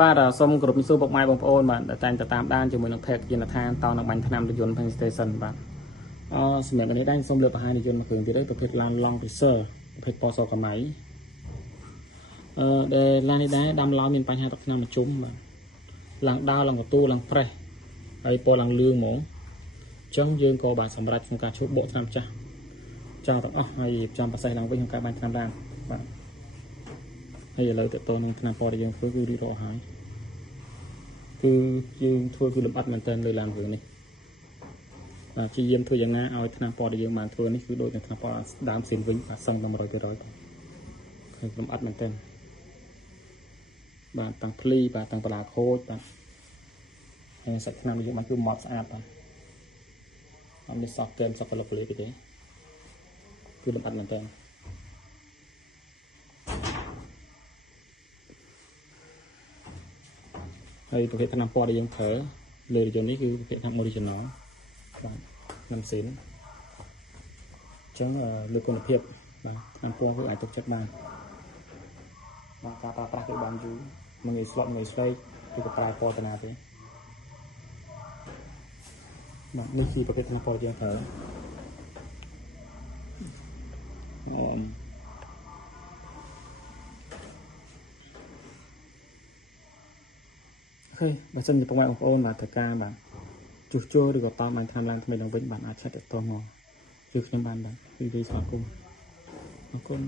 បាទសូមគោរពសួរពុកម៉ែបងប្អូនបាទតែងតែតាមដានជាមួយនឹង page យន្តដ្ឋានតនឹងបាញ់ថ្នាំរថយន្ត Penn Station បាទសម្រាប់នេះដែរសូមលើកបង្ហាញរថយន្តមួយគ្រឿងទៀតប្រភេទ Land Long Cruiser ប្រភេទពណ៌សកម្មៃដែលឡាននេះដែរដាំឡើយមានបញ្ហាទឹកថ្នាំមួយជុំបាទឡើងដើរឡើងកទូឡើងប្រេះហើយពណ៌ឡើងលឿងហ្មងអញ្ចឹងយើងក៏បានសម្រេចក្នុងការឈប់បកថ្នាំចាស់ចោលទាំងអស់ហើយចាំប្រសេះឡើងវិញក្នុងការបាញ់ថ្នាំឡានបាទហើយឥឡូវតើតើនឹងថ្នាំពណ៌ដែលយើងធ្វើគឺរៀបរកហើយគឺយើងធ្វើគឺលម្អិតមែនទែនលើឡានគ្រឿងនេះព្យាយាមធ្វើយ៉ាងណាឲ្យថ្នាំពណ៌ដែលយើងបានធ្វើនេះគឺដូចនឹងថ្នាំពណ៌ដើមផ្សេងវិញបាទសឹងដល់ 100% គឺលម្អិតមែនទែនបាទតាំងភ្លីបាទតាំងបលាខូចបាទហើយសាច់ថ្នាំដែលយើងបានគឺម៉ត់ស្អាតបាទអត់មានសក់កែមសក់កលុកលេទេគឺលម្អិតមែនទែនហើយប្រភេទថ្នាំពណ៌ដែលយើងប្រើលើរថយន្តនេះគឺប្រភេទថ្នាំ original បាទថ្នាំស៊ីនអញ្ចឹងលើគុណភាពបាទថ្នាំពណ៌គឺអាចទុកចិត្តបានបាទការប្រើប្រាស់គឺបានយូរមិនងាយស្លុតងាយស្លេកគឺក៏ប្រើពណ៌តាណាទេបាទនេះគឺប្រភេទថ្នាំពណ៌យើងប្រើបើសិនជាពុកម៉ែបងប្អូនបាទត្រូវការបាទជួសជុលឬក៏តបានថ្នាំឡើងថ្មីឡើងវិញបាទអាចឆែកទៅតមកជួយខ្ញុំបានបាទពីស្វាគមន៍អរគុណ